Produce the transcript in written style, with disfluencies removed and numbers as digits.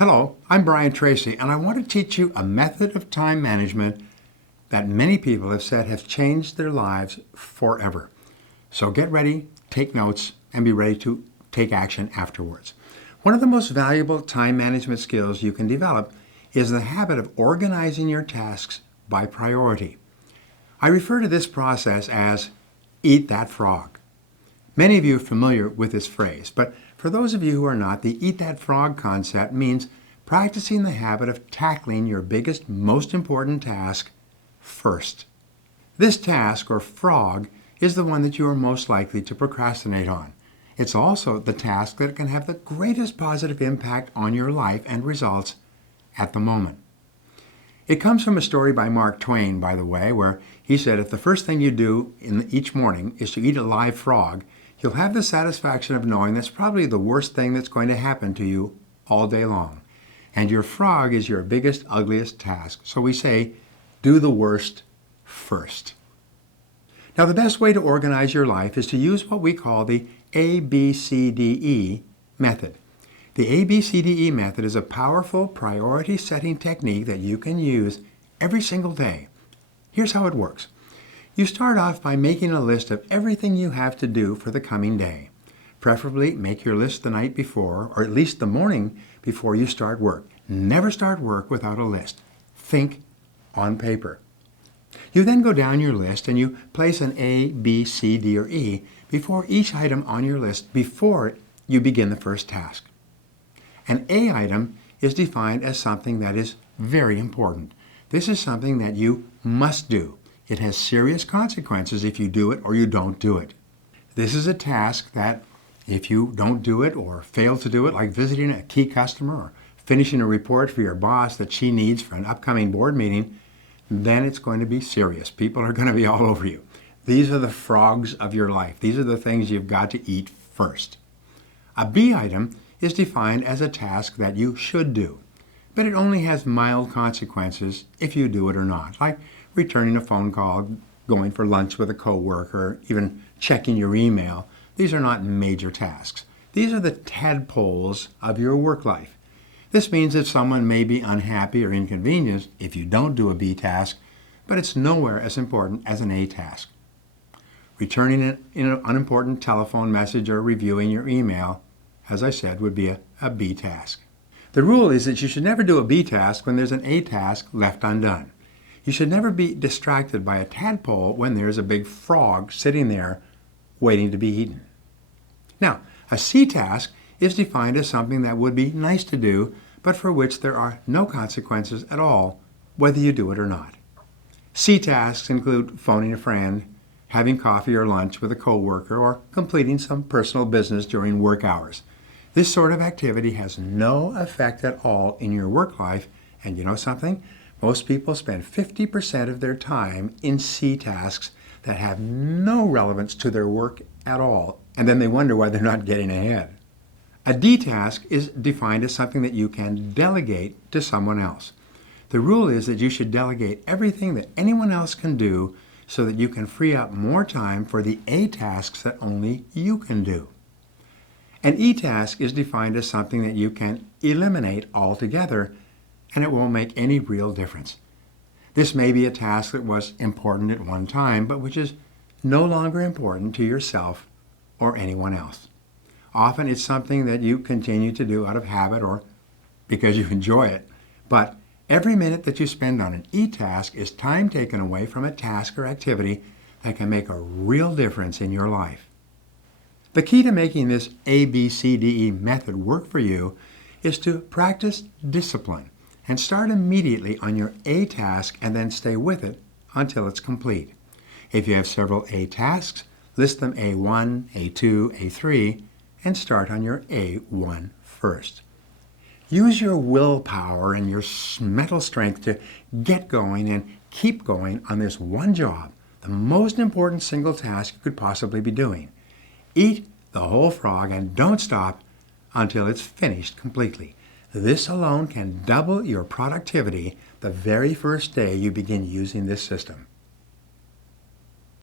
Hello, I'm Tracy, and I want to teach you a method of time management that many people have said has changed their lives forever. So get ready, take notes, and be ready to take action afterwards. One of the most valuable time management skills you can develop is the habit of organizing your tasks by priority. I refer to this process as eat that frog. Many of you are familiar with this phrase, but for those of you who are not, the eat that frog concept means practicing the habit of tackling your biggest, most important task first. This task, or frog, is the one that you are most likely to procrastinate on. It's also the task that can have the greatest positive impact on your life and results at the moment. It comes from a story by Mark Twain, by the way, where he said if the first thing you do each morning is to eat a live frog, you'll have the satisfaction of knowing that's probably the worst thing that's going to happen to you all day long. And your frog is your biggest, ugliest task. So we say, do the worst first. Now, the best way to organize your life is to use what we call the ABCDE method. The ABCDE method is a powerful priority setting technique that you can use every single day. Here's how it works. You start off by making a list of everything you have to do for the coming day. Preferably make your list the night before, or at least the morning before you start work. Never start work without a list. Think on paper. You then go down your list and you place an A, B, C, D, or E before each item on your list before you begin the first task. An A item is defined as something that is very important. This is something that you must do. It has serious consequences if you do it or you don't do it. This is a task that if you don't do it or fail to do it, like visiting a key customer or finishing a report for your boss that she needs for an upcoming board meeting, then it's going to be serious. People are going to be all over you. These are the frogs of your life. These are the things you've got to eat first. A B item is defined as a task that you should do, but it only has mild consequences if you do it or not, like returning a phone call, going for lunch with a coworker, even checking your email. These are not major tasks. These are the tadpoles of your work life. This means that someone may be unhappy or inconvenienced if you don't do a B task, but it's nowhere as important as an A task. Returning an unimportant telephone message or reviewing your email, as I said, would be a B task. The rule is that you should never do a B task when there's an A task left undone. You should never be distracted by a tadpole when there's a big frog sitting there waiting to be eaten. Now, a C task is defined as something that would be nice to do, but for which there are no consequences at all, whether you do it or not. C tasks include phoning a friend, having coffee or lunch with a coworker, or completing some personal business during work hours. This sort of activity has no effect at all in your work life, and you know something? Most people spend 50% of their time in C tasks that have no relevance to their work at all, and then they wonder why they're not getting ahead. A D task is defined as something that you can delegate to someone else. The rule is that you should delegate everything that anyone else can do so that you can free up more time for the A tasks that only you can do. An E task is defined as something that you can eliminate altogether, and it won't make any real difference. This may be a task that was important at one time, but which is no longer important to yourself or anyone else. Often it's something that you continue to do out of habit or because you enjoy it, but every minute that you spend on an E task is time taken away from a task or activity that can make a real difference in your life. The key to making this ABCDE method work for you is to practice discipline and start immediately on your A task and then stay with it until it's complete. If you have several A tasks, list them A1, A2, A3, and start on your A1 first. Use your willpower and your mental strength to get going and keep going on this one job, the most important single task you could possibly be doing. Eat the whole frog and don't stop until it's finished completely. This alone can double your productivity the very first day you begin using this system.